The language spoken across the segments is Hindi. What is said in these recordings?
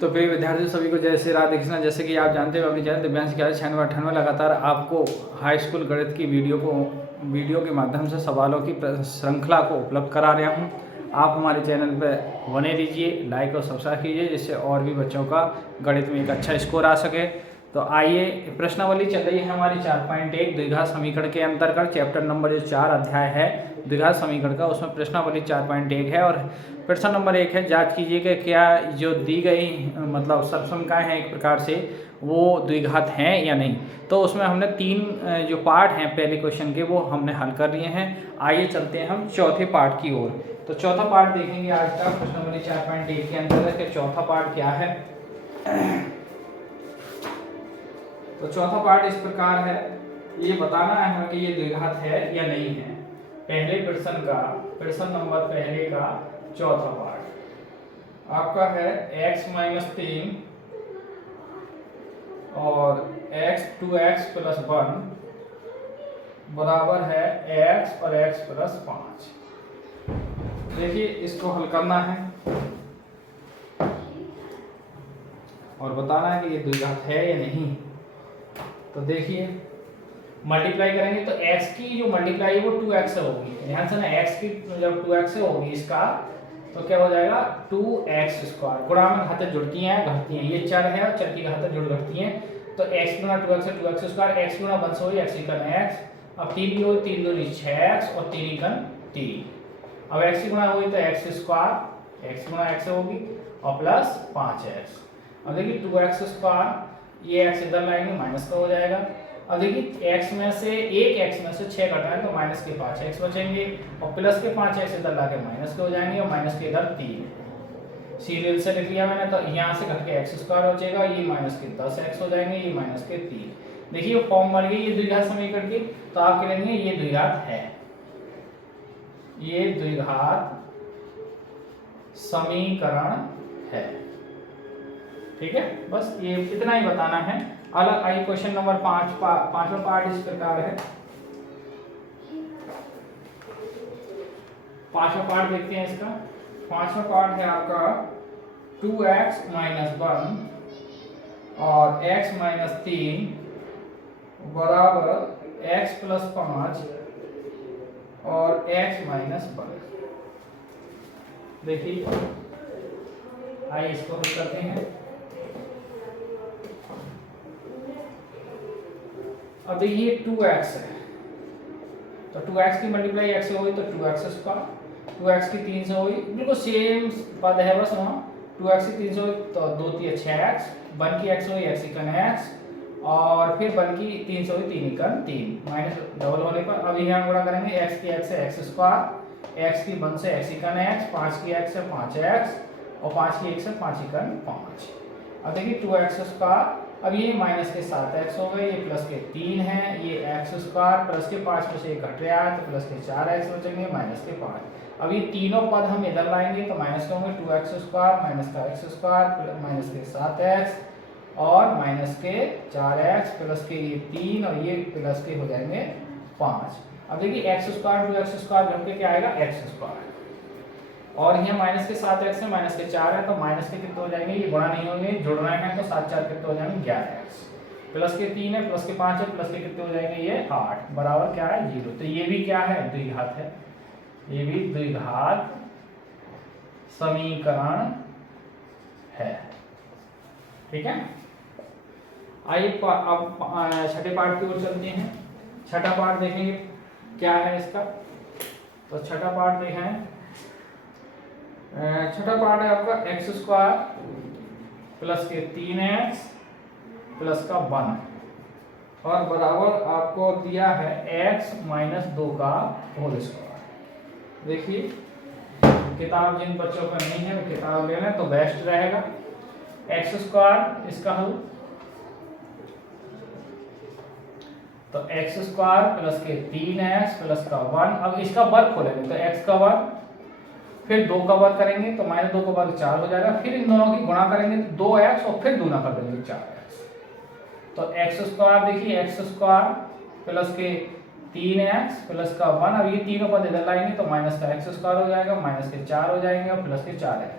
तो प्रिय विद्यार्थियों सभी को जय श्री राधे कृष्णा। जैसे कि आप जानते हो अपनी चैनल दिव्यांश 96 लगातार आपको हाई स्कूल गणित की वीडियो के माध्यम से सवालों की श्रृंखला को उपलब्ध करा रहा हूं। आप हमारे चैनल पर बने रहिए, लाइक और सब्सक्राइब कीजिए, जिससे और भी बच्चों का गणित में एक अच्छा स्कोर आ सके। तो आइए, प्रश्नावली चल रही है हमारी 4.1 द्विघात समीकरण के अंतर्गत चैप्टर नंबर जो 4 अध्याय है द्विघात समीकरण का, उसमें प्रश्नावली 4.1 है। और प्रश्न नंबर 1 है, जांच कीजिए कि क्या जो दी गई मतलब सत्संख्याएं हैं एक प्रकार से वो द्विघात हैं या नहीं। तो उसमें हमने 3 जो पार्ट हैं पहले क्वेश्चन के वो हमने हल कर लिए हैं। आइए चलते हैं हम चौथे पार्ट की ओर। तो चौथा पार्ट देखेंगे आज का प्रश्नावली 4.1 के अंतर्गत के चौथा पार्ट क्या है। तो चौथा पार्ट इस प्रकार है, ये बताना है हमें कि ये द्विघात है या नहीं है। पहले प्रश्न नंबर पहले का चौथा पार्ट आपका है x-3 और x 2x+1 बराबर है x और x+5। देखिए, इसको हल करना है और बताना है कि ये द्विघात है या नहीं। तो देखिए, मल्टीप्लाई करेंगे तो x की जो मल्टीप्लाई है वो 2x से होगी। ध्यान से ना, x की जब 2x से होगी इसका तो क्या हो जाएगा 2x²। गुणा में घातें जुड़ती हैं घटती हैं, ये चर है और चर की घातें जुड़ घटती हैं। तो x गुणा 2x से 2x², x गुणा 1 से होगी x इकन x, अब 3 की होगी 3 दूनी 6x और 3 इकन 3। अब x की गुणा होगी तो x², x गुणा x होगी और प्लस 5x। अब देखिए 2x², ये x इधर लाएंगे माइनस का हो जाएगा। अब देखिए x में से 6 घटा है तो माइनस के 5x बचेंगे और प्लस के 5x इधर लाके माइनस के हो जाएंगे और माइनस के इधर 3 सीरियल से लिख लिया मैंने। तो यहाँ से घट के x² बचेगा, ये माइनस के 10x हो जाएंगे, ये माइनस के 3। देखिए फॉर्म बन गई ये द्विघात समीकरण की। तो आप कहेंगे ये द्विघात है, ये द्विघात समीकरण है। ठीक है, बस ये इतना ही बताना है। अलग आई क्वेश्चन नंबर 5वां पार्ट इस प्रकार है। 5वां पार्ट देखते हैं इसका। 5वां पार्ट है आपका 2x-1 और x-3 बराबर x+5 और x-1। देखिए, आइए इसको हल करते हैं। अब देखिए 2x है तो 2x की मल्टीप्लाई x से होगी तो 2x², 2x की 3 से होगी, बिल्कुल सेम पद है बस वहाँ। 2x की 3 से होगी तो 2 3 6x, 1 की x होगी x इकन x और फिर 1 की 3 से होगी 3 इकन 3 माइनस डबल होने पर। अब यहाँ गुणा करेंगे x की x से x², x की 1 से x इकन x, 5 की x से 5x और 5 की 1 से 5 इकन 5। अब देखिए 2x², अब ये माइनस के 7x हो गए, ये प्लस के 3 है, ये x² प्लस के 5 में से एक घट रहा है तो प्लस के 4x बचेंगे माइनस के 5। अब ये तीनों पद हम इधर लाएंगे तो माइनस के होंगे 2x² माइनस का x² माइनस के 7x और माइनस के 4x प्लस के ये 3 और ये प्लस के हो जाएंगे 5। अब देखिए x² 2x² घट के क्या आएगा x² और ये माइनस के 7x है, माइनस के 4 है तो माइनस के कितने हो जाएंगे, ये गुणा नहीं होंगे जुड़ रहे हैं तो 7 4 कितने हो जाएंगे 11x, प्लस के 3 है, प्लस के 5 है, प्लस के कितने हो जाएंगे ये 8 बराबर क्या है 0। तो ये भी क्या है द्विघात है, ये भी द्विघात समीकरण है। ठीक है, आइए अब छठे पार्ट की ओर चलते हैं। छठा पार्ट देखेंगे क्या है इसका। तो छठा पार्ट देखें, छठा पार्ट है आपका x² प्लस के 3x प्लस का 1 और बराबर आपको दिया है x-2 का होल स्क्वायर। देखिए, किताब जिन बच्चों का नहीं है वो किताब ले लें तो बेस्ट रहेगा। x² इसका हल तो x² प्लस के 3x प्लस का 1। अब इसका वर्ग खोलेंगे तो x का वर्ग, फिर 2 का वर्ग करेंगे तो -2 का वर्ग 4 हो जाएगा, फिर इन दोनों की गुणा करेंगे तो 2x और फिर दूना कर देंगे 4x। तो x² देखिए x² प्लस के 3x प्लस का 1, अब ये तीनों पद इधर लाएंगे तो माइनस का x² हो जाएगा, माइनस के 4 हो जाएंगे और प्लस के 4x।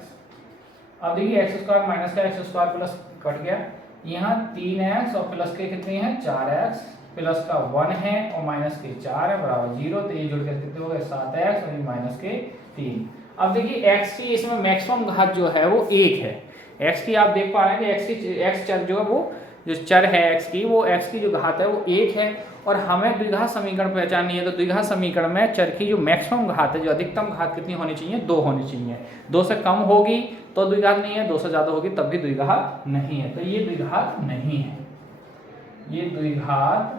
अब देखिए एक्स स्क्वायर माइनस का एक्स स्क्वायर प्लस कट गया, यहाँ 3x और प्लस के कितने हैं 4x, प्लस का 1 है और माइनस के 4 है बराबर 0, तो ये जुड़ कर कितने हो गए 7x और ये माइनस के 3। अब देखिए x की इसमें मैक्सिमम घात जो है वो 1 है। x की आप देख पा रहे हैं कि x की x चर जो है वो जो चर है x की, वो x की जो घात है वो 1 है और हमें द्विघात समीकरण पहचाननी है। तो द्विघात समीकरण में चर की जो मैक्सिमम घात है, जो अधिकतम घात कितनी होनी चाहिए 2 होनी चाहिए। 2 से कम होगी तो द्विघात नहीं है, 2 से ज्यादा होगी तब भी द्विघात नहीं है। तो ये द्विघात नहीं है, ये द्विघात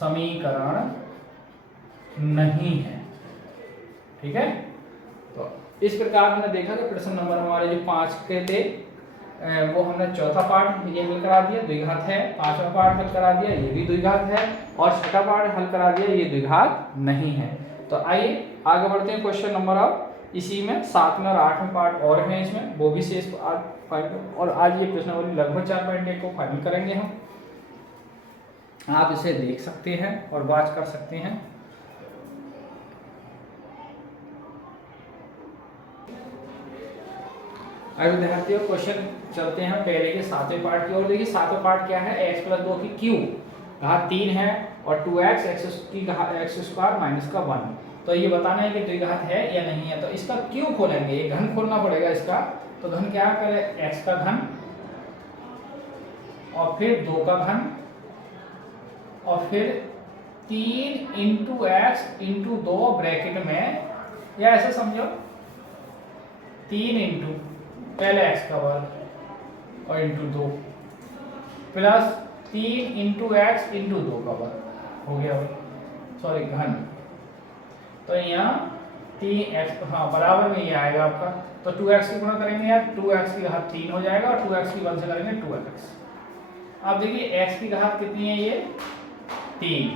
समीकरण नहीं है। ठीक है, तो इस प्रकार हमने देखा कि प्रश्न नंबर हमारे जो 5 के थे वो हमने चौथा पार्ट ये हल करा दिया, द्विघात है। 5वां पार्ट हल करा दिया, ये भी द्विघात है। और 6ठा पार्ट हल करा दिया, ये द्विघात नहीं है। तो आइए आगे बढ़ते हैं क्वेश्चन नंबर अब इसी में 7वें और 8वें पार्ट और हैं इसमें, वो भी शेष और आज ये प्रश्नावली लगभग 4.1 को फाइनल करेंगे हम। आप इसे देख सकते हैं और वॉच कर सकते हैं। अब विद्यार्थियों क्वेश्चन चलते हैं पहले के 7वें पार्ट की ओर। देखिए 7वां पार्ट क्या है, x + 2 की क्यू घात 3 है और 2x x की x स्क्वायर माइनस का 1। तो ये बताना है कि द्विघात है या नहीं है। तो इसका क्यू खोलेंगे, ये घन खोलना पड़ेगा इसका। तो घन क्या है, पहले x का घन और फिर 2 का घन और फिर 3 × x × 2 ब्रैकेट में, या ऐसे समझो 3 × पहले x का वर्ग और × 2 प्लस 3 × x × 2 का वर्ग हो गया, सॉरी घन। तो यहाँ 3x बराबर में ये आएगा आपका। तो 2x की गुणा करेंगे यार, 2x की घात 3 हो जाएगा और 2x की 1 से करेंगे 2x। अब देखिए x की घात कितनी है, ये 3,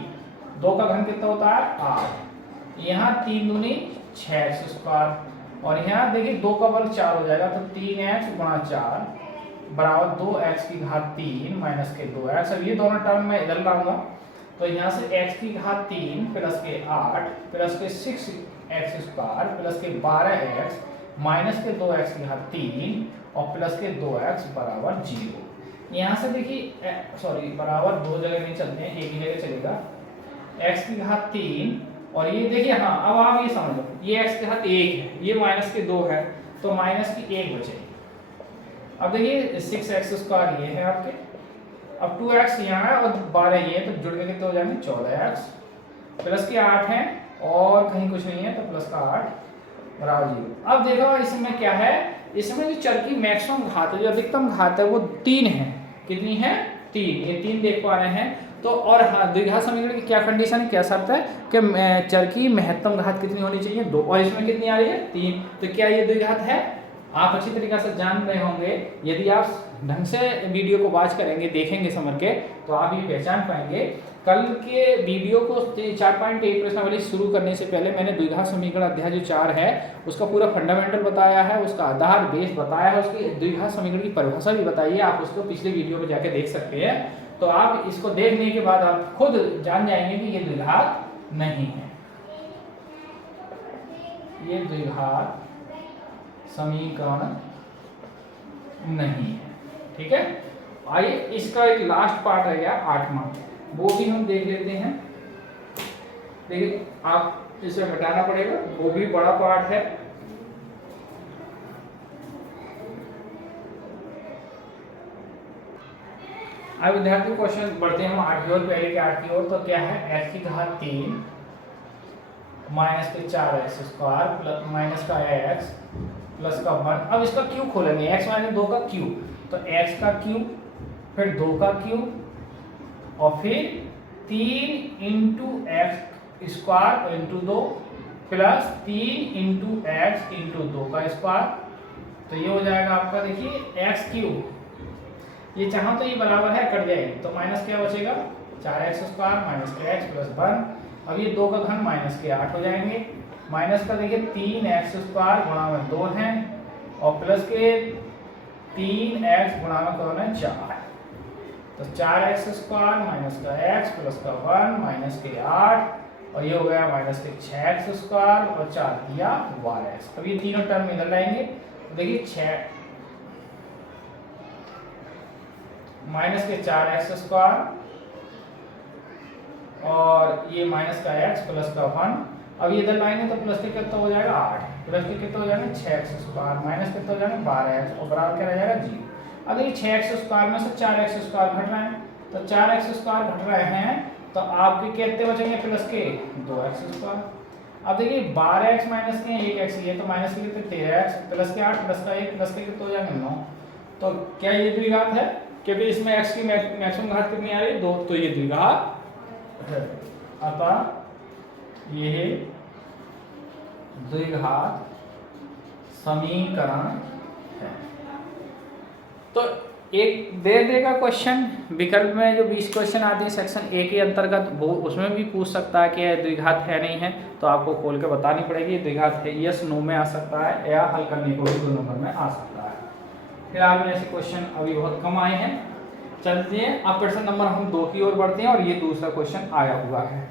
2 का घन कितना होता है 8, यहाँ 3 दूनी 6x स्क्वायर और यहाँ देखिए 2 का वर्ग 4 हो जाएगा। तो 3x × 4 बराबर 2x की घात 3 माइनस के 2x। अब ये दोनों टर्म मैं इधर लाऊंगा, तो यहाँ से x की घात 3 प्लस के 8 प्लस के 6x स्क्वायर प्लस के 12x माइनस के 2x की घात 3 और प्लस के 2x बराबर 0। यहाँ से देखिए सॉरी बराबर 2 जगह नहीं चलते हैं, एक ही जगह चलेगा। x की घात 3 और ये देखिए, हाँ अब आप ये समझ लो, ये x की घात 1 है, ये माइनस के 2 है, तो माइनस की 1 बचेगी। अब देखिए 6x स्क्वायर ये है आपके, अब 2x यहाँ है और 12 ये है, तो जुड़ के कितने हो जाएंगे 14x प्लस के 8 है और कहीं कुछ नहीं है, तो प्लस का 8 बराबर 0। अब देखो इसमें क्या है, इसमें जो चर की मैक्सिमम घात है, जो अधिकतम घात है वो 3 है। कितनी है 3, ये 3 देख पा रहे हैं। तो और हाँ, द्विघात समीकरण की क्या कंडीशन है, क्या शर्त है कि चर की महत्तम घात कितनी होनी चाहिए 2, और इसमें कितनी आ रही है 3। तो क्या ये द्विघात है, आप अच्छी तरीके से जान रहे होंगे। यदि आप ढंग से वीडियो को वॉच करेंगे, देखेंगे समझ के, तो आप ये पहचान पाएंगे। कल के वीडियो को 4.1 प्रश्नावली शुरू करने से पहले मैंने द्विघात समीकरण अध्याय जो 4 है उसका पूरा फंडामेंटल बताया है, उसका आधार बेस बताया है, उसकी द्विघात समीकरण की परिभाषा भी बताई है। आप उसको पिछले वीडियो में जाके देख सकते हैं। तो आप इसको देखने के बाद आप खुद जान जाएंगे कि ये द्विघात नहीं है, ये द्विघात समीकरण नहीं है। ठीक है, आइए इसका एक लास्ट पार्ट रह गया 8वां, वो भी हम देख लेते हैं। देखिए आप इसे हटाना पड़ेगा, वो भी बड़ा पार्ट है। अब विद्यार्थी क्वेश्चन बढ़ते हैं हम 8 की ओर, पहले के 8 की ओर। तो क्या है, x की घात 3 माइनस के 4x स्क्वायर प्लस माइनस का x प्लस का 1। अब इसका क्यू खोलेंगे, x माइनस 2 का क्यू, तो x का क्यू फिर 2 का क्यू और फिर 3 × x स्क्वायर × 2 प्लस 3 × x × 2 का स्क्वायर। तो ये हो जाएगा आपका, देखिए x क्यू, ये चाहो तो ये बराबर है, कट जाएगी, तो माइनस क्या बचेगा 4x स्क्वायर माइनस के x प्लस 1। अब ये 2 का घन माइनस के 8 हो जाएंगे, माइनस का देखिए 3x स्क्वायर गुणा में 2 है और प्लस के 3x गुणा में कौन है 4, तो 4x स्क्वायर माइनस का x प्लस का 1 माइनस के 8 और ये हो गया माइनस के 6x स्क्वायर और 4 दिया 12x। अब ये तीनों टर्म इधर लाएंगे, देखिए 6 माइनस के 4x² और ये माइनस का x प्लस का 1। अब ये इधर लाएंगे तो प्लस के कितना हो जाएगा 8, प्लस के कितना हो जाएगा 6x² माइनस कितना हो जाएगा 12x और बराबर क्या रह जाएगा 0। अब देखिए 6x² में से 4x² घट रहे हैं, तो 4x² घट रहे हैं तो आपके कितने बचेंगे प्लस के 2x²। अब देखिए 12x माइनस के 1x, ये तो माइनस के कितने 13x प्लस के 8 प्लस का 1 प्लस के कितना हो जाएंगे 9। तो क्या ये द्विघात है? क्योंकि इसमें x की मैक्सिमम घात कितनी आ रही है 2, तो ये द्विघात है। अतः ये द्विघात समीकरण है। तो एक दे देगा क्वेश्चन विकल्प में, जो 20 क्वेश्चन आते हैं सेक्शन ए के अंतर्गत, वो उसमें भी पूछ सकता है कि द्विघात है नहीं है, तो आपको खोल के बतानी पड़ेगी द्विघात है, यस नो में आ सकता है या हल करने को भी 2 नंबर में आ सकता है। फिलहाल में ऐसे क्वेश्चन अभी बहुत कम आए हैं। चलते हैं अब प्रश्न नंबर हम 2 की ओर बढ़ते हैं और ये दूसरा क्वेश्चन आया हुआ है।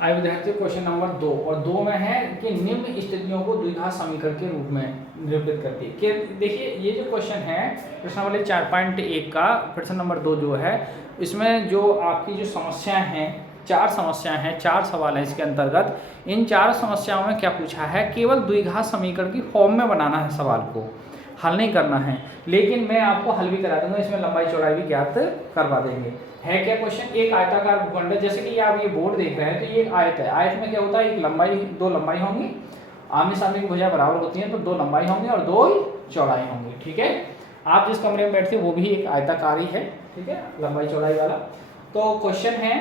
आइए विद्यार्थियों क्वेश्चन नंबर 2, और 2 में है कि निम्न स्थितियों को द्विघात समीकरण के रूप में निरूपित करती है। कि देखिए ये जो क्वेश्चन है प्रश्न वाले 4.1 का प्रश्न नंबर 2 जो है, इसमें जो आपकी जो समस्याएं हैं 4 समस्याएं हैं, 4 सवाल है इसके अंतर्गत। इन 4 समस्याओं में क्या पूछा है, केवल द्विघात समीकरण की फॉर्म में बनाना है, सवाल को हल नहीं करना है, लेकिन मैं आपको हल भी करा दूंगा, इसमें लंबाई चौड़ाई भी ज्ञात करवा देंगे। है क्या क्वेश्चन, एक आयताकार भूखंड है, जैसे कि आप ये बोर्ड देख रहे हैं तो ये एक आयत है। आयत में क्या होता है, एक लंबाई 2 लंबाई होंगी, आमने सामने की भुजा बराबर होती है तो 2 लंबाई होंगी और 2 चौड़ाई होंगी। ठीक है, आप जिस कमरे में बैठते हैं वो भी एक आयताकार ही है, ठीक है, लंबाई चौड़ाई वाला। तो क्वेश्चन है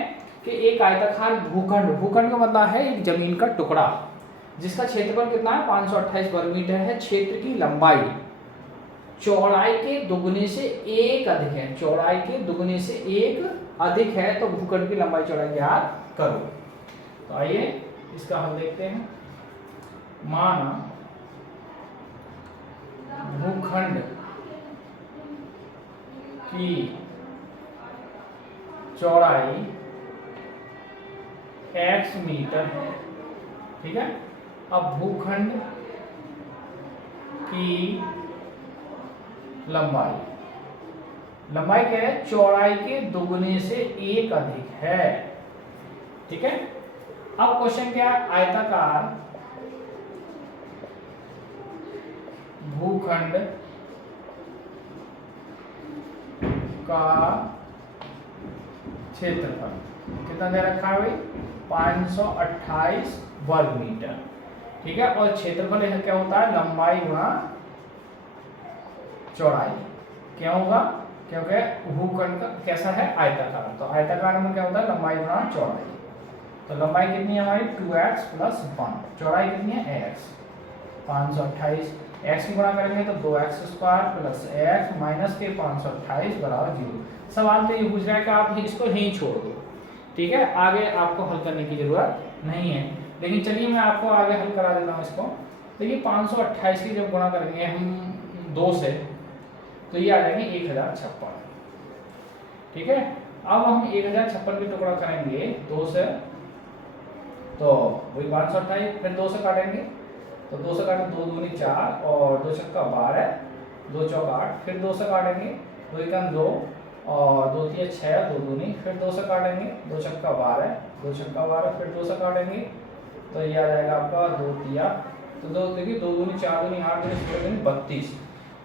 कि एक आयताकार भूखंड, भूखंड का मतलब है एक जमीन का टुकड़ा, जिसका क्षेत्रफल कितना है 528 वर्ग मीटर है। क्षेत्र की लंबाई चौड़ाई के दुगने से 1 अधिक है, चौड़ाई के दुगने से 1 अधिक है, तो भूखंड की लंबाई चौड़ाई ज्ञात करो। तो आइए इसका हल देखते हैं। माना भूखंड की चौड़ाई x मीटर है, ठीक है। अब भूखंड की लंबाई, लंबाई क्या है, चौड़ाई के दुगने से 1 अधिक है, ठीक है। अब क्वेश्चन क्या है, आयताकार भूखंड का क्षेत्रफल कितना दे रखा है भाई, 528 वर्ग मीटर, ठीक है। और क्षेत्रफल यह क्या होता है, लंबाई गुणा चौड़ाई। क्या होगा, क्योंकि भूखंड का कैसा है, आयताकार, तो आयताकार में क्या होता है, लंबाई गुणा चौड़ाई। तो लंबाई कितनी है हमारी 2x + 1, चौड़ाई कितनी है x 528, x की गुणा करेंगे तो 2x² + x माइनस के 528 बराबर 0। सवाल तो ये पूछ रहा है कि आप इसको यहीं छोड़ दो, ठीक है, आगे आपको हल करने की जरूरत नहीं है। लेकिन चलिए मैं आपको आगे हल करा देता हूँ इसको। देखिए 528 की जब गुणा करेंगे हम 2 से तो ये आ जाएंगे 1056, ठीक है। अब हम 1056 के टुकड़ा करेंगे 2 से, तो वही 528, फिर 2 से काटेंगे तो 2 से काटें 2 दूनी 4 और 2 छक्का 12, 2 चौक 8, फिर 2 से काटेंगे 2 एकम 2 और 2 तिया 6, 2 दूनी, फिर 2 से काटेंगे 2 छक्का 12, 2 छक्का 12, फिर 2 से काटेंगे तो ये आ जाएगा आपका 2 तिया, तो 2 देखिए 2 दूनी 4 दूनी 8 दूनी 16 दूनी 32,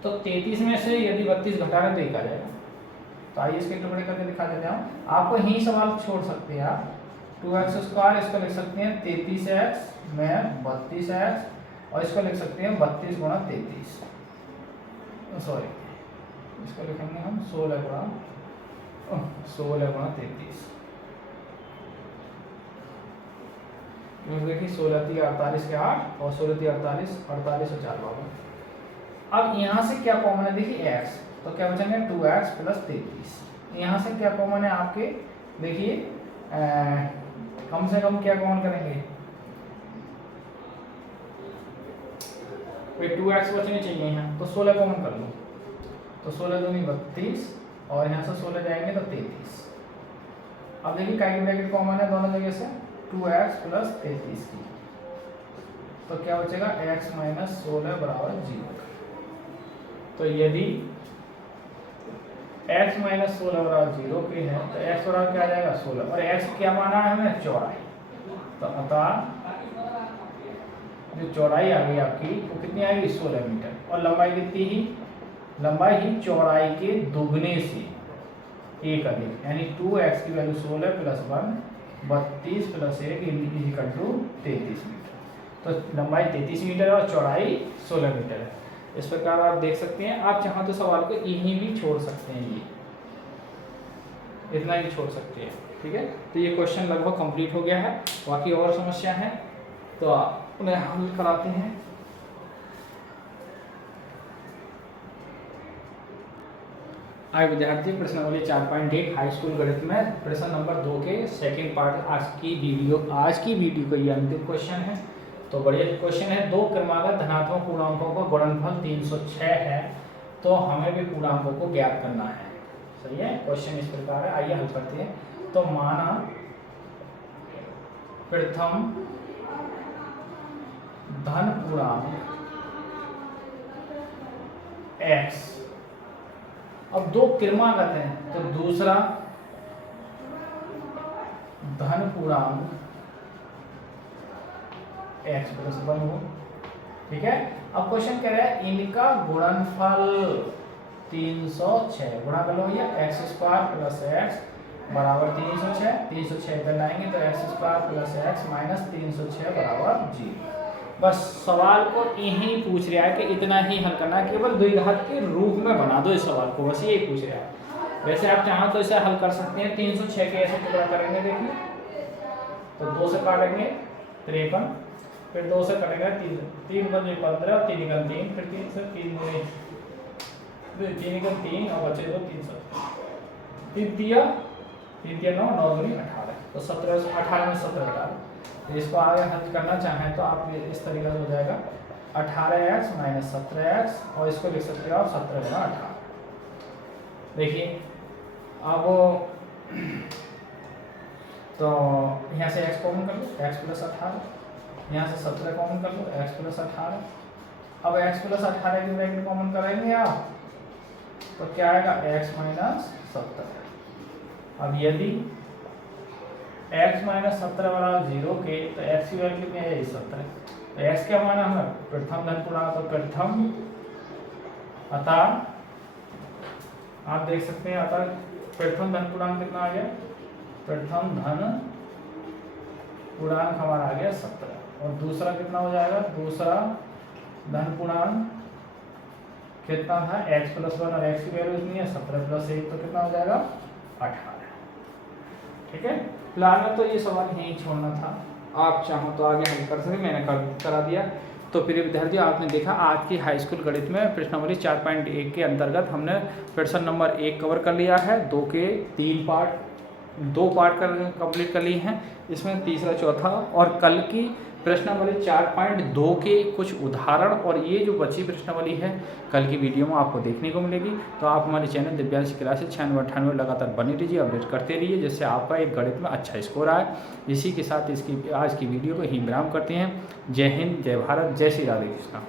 तो 33 में से यदि 32 घटाने तो 1 आ जाएगा। तो आइए इसके टुकड़े करके दिखा देते हैं। आपको यही सवाल छोड़ सकते हैं आप, 2x² इसको लिख सकते हैं 33x में 32x, और इसको लिख सकते हैं 32 गुणा 33, सॉरी इसको लिखेंगे हम 16 गुणा 33, देखिए 16 × 48 के 8 और 16 × 48 48 और 4 बाबा। अब यहाँ से क्या कॉमन है, देखिए x, तो क्या बचेंगे 2x + 33। यहाँ से क्या कॉमन है आपके, देखिए कम से कम क्या कॉमन करेंगे, भाई 2x बचने चाहिए यहाँ, तो 16 कॉमन कर लो, तो 16 दूनी 32 और यहाँ से 16 जाएंगे तो 33। अब देखिए काय की ब्रैकेट कॉमन है दोनों जगह से, 2x प्लस 33 की, तो क्या बचेगा x माइनस 16 बराबर 0। तो यदि x माइनस 16 बराबर 0 के है तो x बराबर क्या आ जाएगा 16, और x क्या माना है हमें चौड़ाई, तो अतः जो चौड़ाई आ गई आपकी वो कितनी आएगी 16 मीटर, और लंबाई कितनी ही, लंबाई ही चौड़ाई के दुगने से एक अधिक, यानी 2x की value 16 plus 1 32 plus 1 equal to 33 metre. तो लंबाई 33 मीटर है और चौड़ाई 16 मीटर है। इस प्रकार आप देख सकते हैं। आप चाहो तो सवाल को यहीं भी छोड़ सकते हैं, ये इतना ही छोड़ सकते हैं, ठीक है। तो ये क्वेश्चन लगभग कंप्लीट हो गया है, बाकी और समस्या है तो आप उन्हें हल कराते हैं। आए विद्यार्थी, प्रश्न नंबर 4.1 हाई स्कूल गणित में प्रश्न नंबर 2 के सेकंड पार्ट आज की वीडियो का ये अंतिम क्वेश्चन है। तो बढ़िया क्वेश्चन है। दो क्रमागत धनात्मक पूर्णांकों का गुणनफल 306 है, तो हमें भी पूर्णांकों को ज्ञात करना है। सही है, क्वेश्चन इस प्रकार है, आइए हल करते हैं। तो माना प्रथम धन पूर्णांक x, अब दो क्रमागत हैं तो दूसरा धन पूर्णांक x प्लस 1 हो, ठीक है। अब क्वेश्चन कह रहा है इनका गुणनफल 306, गुणा कर लो भैया, x स्क्वायर प्लस x बराबर 306, 306 इधर लाएंगे तो x square plus x minus 306 बराबर 0। बस सवाल को यही पूछ रहा है कि इतना ही हल करना है, केवल द्विघात के रूप में बना दो इस सवाल को, बस यही पूछ रहा है। वैसे आप चाहो तो इसे हल कर सकते हैं। 306 के ऐसे टुकड़ा करेंगे, देखिए तो 2 से काटेंगे 53, फिर 2 से कटेगा 3 बजे 15 और 3 निकल 3, फिर 3 से 3 गुने 3 निकल 3 और बचे तो 300, 3 तिया 9, 9 गुनी 18, तो 17 से 18 में 17 घटा लो। तो इसको आगे हल करना चाहें तो आप इस तरीके से हो जाएगा 18x माइनस 17x, और इसको लिख सकते हो आप 17 गुना 18। देखिए अब तो यहाँ से x कॉमन कर लो, x प्लस 18, यहाँ से 17 कॉमन कर लो, x प्लस 18। अब x प्लस 18 की ब्रैकेट कॉमन करेंगे आप तो क्या आएगा x माइनस 17। अब यदि x माइनस 17 बराबर 0 के, तो x की वैल्यू कितनी है 17, तो x क्या माना हमें प्रथम धन पूर्णांक, तो प्रथम अतः आप देख सकते हैं अतः प्रथम धन पूर्णांक कितना आ गया, प्रथम धन पूर्णांक हमारा आ गया 17, और दूसरा कितना हो जाएगा, दूसरा धन पूर्णांक कितना था x प्लस 1, और x की वैल्यू इतनी है 17 प्लस 1, तो कितना हो जाएगा 18, ठीक है। फिलहाल में तो ये सवाल यहीं छोड़ना था, आप चाहो तो आगे हल कर सकते, मैंने करा दिया। तो प्रिय विद्यार्थी, आपने देखा आज की हाई स्कूल गणित में प्रश्न नंबर 4.1 के अंतर्गत हमने प्रश्न नंबर 1 कवर कर लिया है, 2 के 3 पार्ट 2 पार्ट कंप्लीट कर लिए हैं, इसमें तीसरा चौथा, और कल की प्रश्नावली 4.2 के कुछ उदाहरण और ये जो बची प्रश्नावली है कल की वीडियो में आपको देखने को मिलेगी। तो आप हमारे चैनल दिव्यांश क्लासेस 9698 लगातार बने रहिए, अपडेट करते रहिए, जिससे आपका एक गणित में अच्छा स्कोर आए। इसी के साथ इसकी आज की वीडियो को ही विराम करते हैं। जय हिंद, जय भारत, जय श्री राधे कृष्णा।